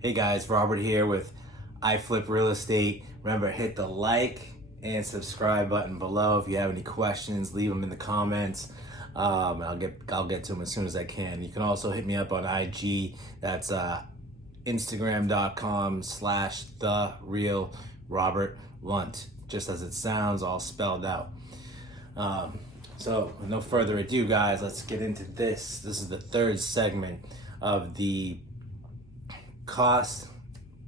Hey guys, Robert here with I Flip Real Estate. Remember, hit the like and subscribe button below. If you have any questions, leave them in the comments. I'll get to them as soon as I can. You can also hit me up on IG. That's Instagram.com/the-real-Robert-Lunt. Just as it sounds, all spelled out. So with no further ado, guys, let's get into this. This is the third segment of the cost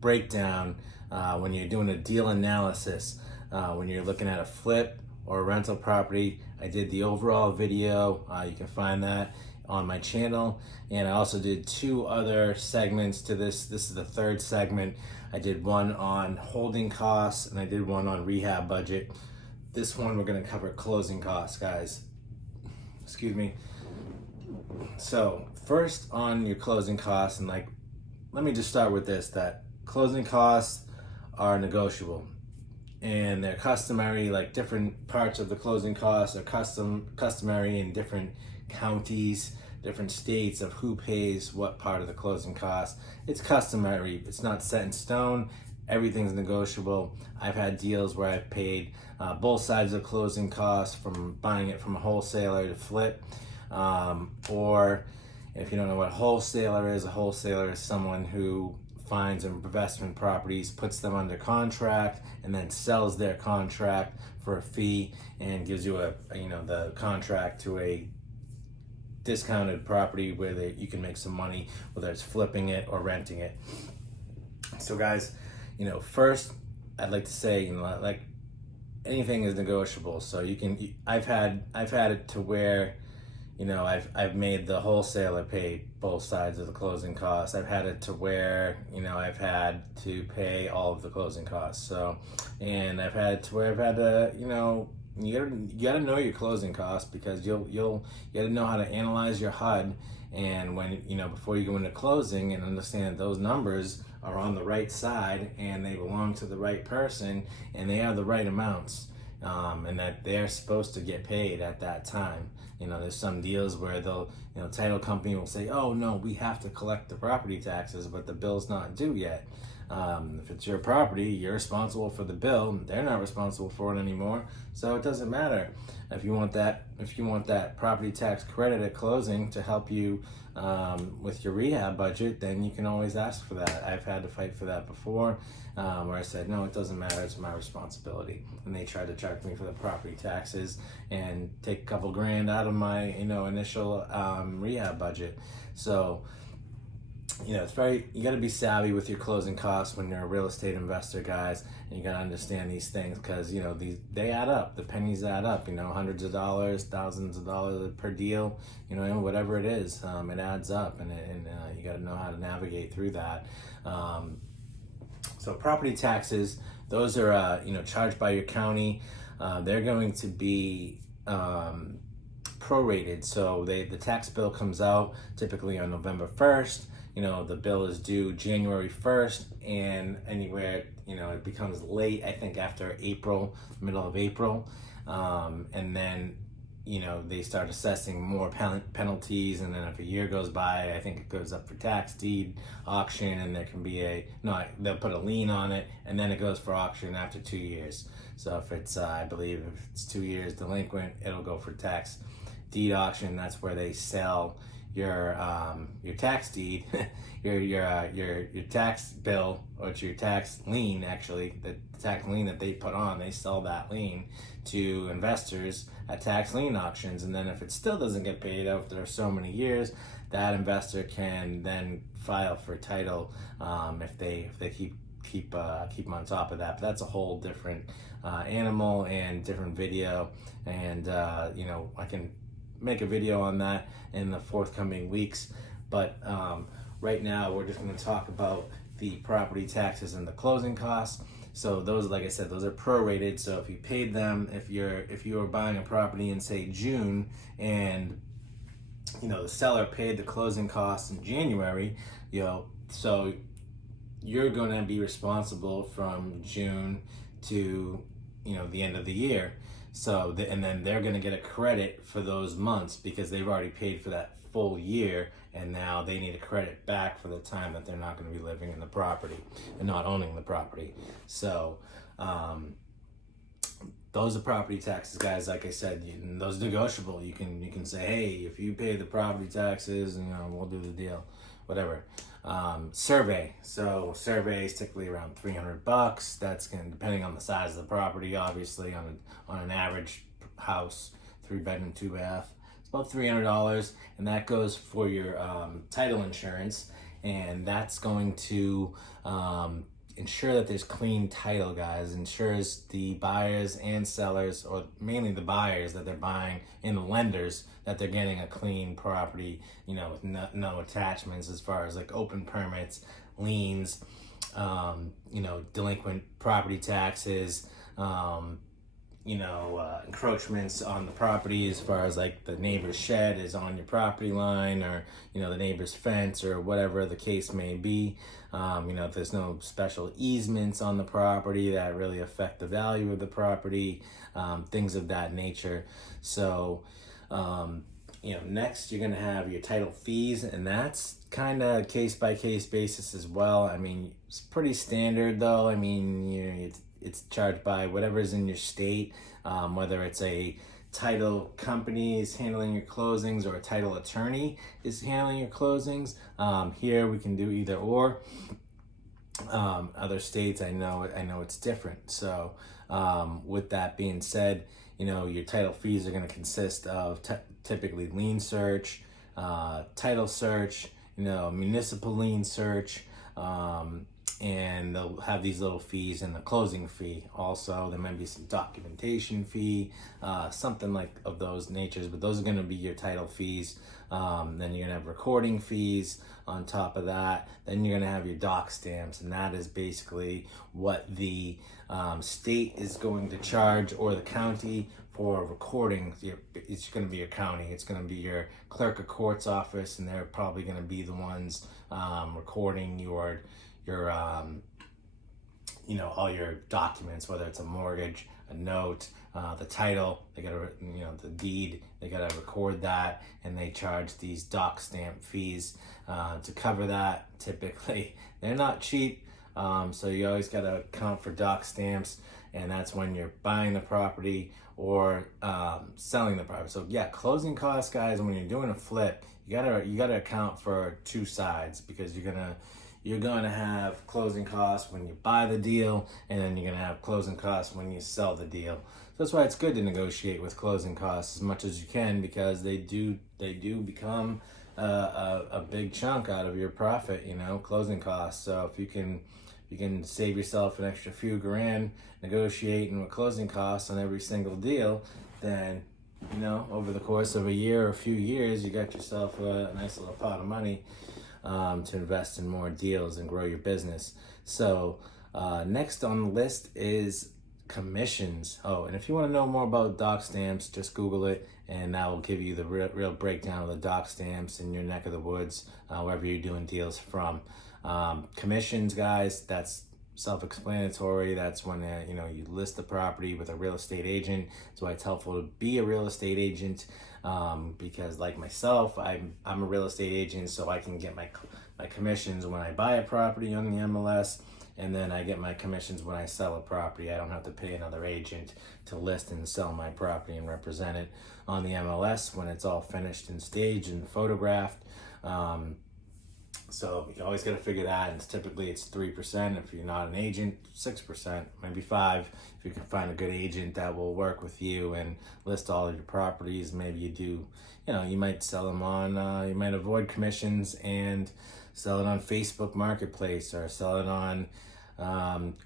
breakdown when you're doing a deal analysis, when you're looking at a flip or a rental property. I did the overall video. You can find that on my channel, and I also did two other segments to this. This is the third segment. I did one on holding costs and I did one on rehab budget. This one we're going to cover closing costs, guys. Excuse me. So first on your closing costs, and let me just start with this, that closing costs are negotiable and they're customary. Like, different parts of the closing costs are customary in different counties, different states, of who pays what part of the closing costs. It's customary. It's not set in stone. Everything's negotiable. I've had deals where I've paid both sides of the closing costs, from buying it from a wholesaler to flip, or if you don't know what a wholesaler is someone who finds investment properties, puts them under contract, and then sells their contract for a fee and gives you the contract to a discounted property where you can make some money, whether it's flipping it or renting it. So guys, first I'd like to say, like, anything is negotiable. So I've had it to where I've made the wholesaler pay both sides of the closing costs. I've had it to where I've had to pay all of the closing costs. So, and I've had it to where I've had to you gotta know your closing costs, because you gotta know how to analyze your HUD, and when before you go into closing, and understand those numbers are on the right side and they belong to the right person and they are the right amounts, and that they're supposed to get paid at that time. There's some deals where title company will say, oh no, we have to collect the property taxes, but the bill's not due yet. If it's your property, you're responsible for the bill. They're not responsible for it anymore, so it doesn't matter. If you want that property tax credit at closing to help you with your rehab budget, then you can always ask for that. I've had to fight for that before, where I said, no, it doesn't matter, it's my responsibility. And they tried to charge me for the property taxes and take a couple grand out of my initial rehab budget. So it's you got to be savvy with your closing costs when you're a real estate investor, guys, and you got to understand these things, because they add up. The pennies add up. Hundreds of dollars, thousands of dollars per deal. Whatever it is, it adds up, and you got to know how to navigate through that. So property taxes, those are charged by your county. They're going to be prorated. So the tax bill comes out typically on November 1st. The bill is due January 1st, and anywhere, it becomes late, I think after April, middle of April. And then, they start assessing more penalties, and then if a year goes by, I think it goes up for tax deed auction, and there can be they'll put a lien on it, and then it goes for auction after 2 years. So if it's, I believe if it's 2 years delinquent, it'll go for tax deed auction. That's where they sell your tax deed, your tax bill, or it's your tax lien, actually, the tax lien that they put on. They sell that lien to investors at tax lien auctions, and then if it still doesn't get paid after so many years, that investor can then file for title if they keep on top of that. But that's a whole different animal and different video, and I can make a video on that in the forthcoming weeks. But right now we're just going to talk about the property taxes and the closing costs. So those, like I said, those are prorated. So if you paid them, if you were buying a property in, say, June, and the seller paid the closing costs in January, so you're going to be responsible from June to the end of the year. So and then they're going to get a credit for those months, because they've already paid for that full year, and now they need a credit back for the time that they're not going to be living in the property and not owning the property. So those are property taxes, guys. Like I said, those are negotiable. You can say, hey, if you pay the property taxes, we'll do the deal, whatever. Survey. So survey is typically around $300. That's depending on the size of the property, obviously. On an average house, 3-bedroom, 2-bath, it's about $300, and that goes for your title insurance, and that's going to ensure that there's clean title, guys. Ensures the buyers and sellers, or mainly the buyers that they're buying, and the lenders, that they're getting a clean property, with no attachments as far as like open permits, liens, delinquent property taxes, encroachments on the property, as far as like the neighbor's shed is on your property line, or the neighbor's fence, or whatever the case may be. If there's no special easements on the property that really affect the value of the property, things of that nature. So next you're going to have your title fees, and that's kind of case by case basis as well. It's pretty standard though. It's charged by whatever's in your state, whether it's a title company is handling your closings or a title attorney is handling your closings. Here we can do either or. Other states, I know it's different. So with that being said, your title fees are going to consist of typically lien search, title search, municipal lien search, and they'll have these little fees, and the closing fee. Also, there might be some documentation fee, something like of those natures, but those are going to be your title fees. Then you're going to have recording fees on top of that. Then you're going to have your doc stamps, and that is basically what the state is going to charge, or the county, for recording. It's going to be your county. It's going to be your clerk of court's office, and they're probably going to be the ones recording your all your documents, whether it's a mortgage, a note, the title. They gotta, the deed, they gotta record that, and they charge these doc stamp fees to cover that. Typically, they're not cheap, so you always gotta account for doc stamps, and that's when you're buying the property or selling the property. So yeah, closing costs, guys. When you're doing a flip, you gotta account for two sides, because you're going to have closing costs when you buy the deal, and then you're going to have closing costs when you sell the deal. So that's why it's good to negotiate with closing costs as much as you can, because they do become a big chunk out of your profit, closing costs. So if you can save yourself an extra few grand negotiating with closing costs on every single deal, then over the course of a year or a few years, you got yourself a nice little pot of money to invest in more deals and grow your business. So next on the list is commissions. Oh, and if you want to know more about doc stamps, just Google it, and that will give you the real breakdown of the doc stamps in your neck of the woods, wherever you're doing deals from. Commissions, guys, that's self-explanatory. That's when you list the property with a real estate agent. That's why it's helpful to be a real estate agent, because like myself, I'm a real estate agent, so I can get my commissions when I buy a property on the MLS, and then I get my commissions when I sell a property. I don't have to pay another agent to list and sell my property and represent it on the MLS when it's all finished and staged and photographed. So you always got to figure that, and typically it's 3%. If you're not an agent, 6%, maybe 5%. If you can find a good agent that will work with you and list all of your properties, maybe you do, you might sell them on, you might avoid commissions and sell it on Facebook Marketplace, or sell it on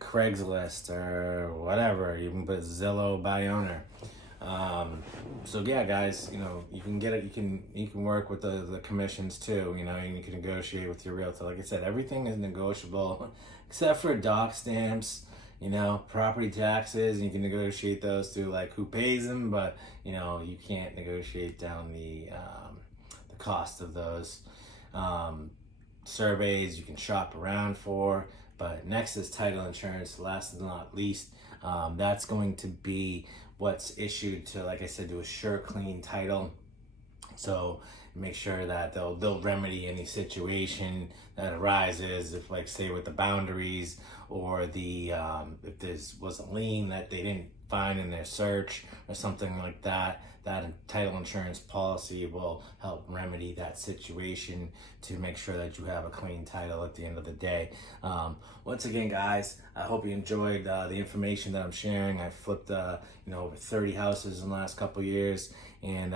Craigslist, or whatever. You can put Zillow by owner. So yeah, guys, you can get it. You can work with the commissions too. And you can negotiate with your realtor. Like I said, everything is negotiable except for doc stamps. Property taxes. You can negotiate those through like who pays them, but you can't negotiate down the cost of those. Surveys you can shop around for. But next is title insurance. Last but not least, that's going to be what's issued to, like I said, to assure clean title. So make sure that they'll remedy any situation that arises, if, like, say with the boundaries, or the if there was a lien that they didn't find in their search or something like that. That title insurance policy will help remedy that situation to make sure that you have a clean title at the end of the day. Once again, guys, I hope you enjoyed the information that I'm sharing. I flipped over 30 houses in the last couple years, and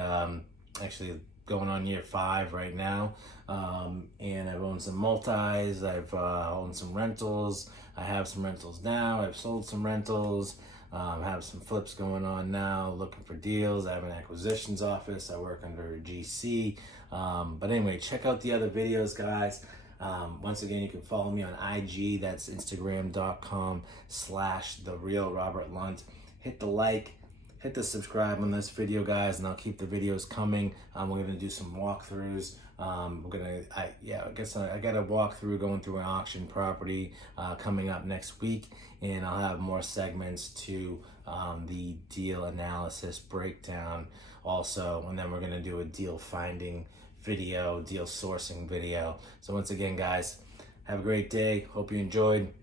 actually going on year 5 right now. And I've owned some multis, I've owned some rentals, I have some rentals now, I've sold some rentals, have some flips going on now, looking for deals. I have an acquisitions office, I work under GC. But anyway, check out the other videos, guys. Once again, you can follow me on IG, that's instagram.com/therealrobertlunt. Hit the like, hit the subscribe on this video, guys, and I'll keep the videos coming. We're gonna do some walkthroughs. I got a walkthrough going through an auction property coming up next week, and I'll have more segments to the deal analysis breakdown also, and then we're gonna do a deal finding video, deal sourcing video. So once again, guys, have a great day. Hope you enjoyed.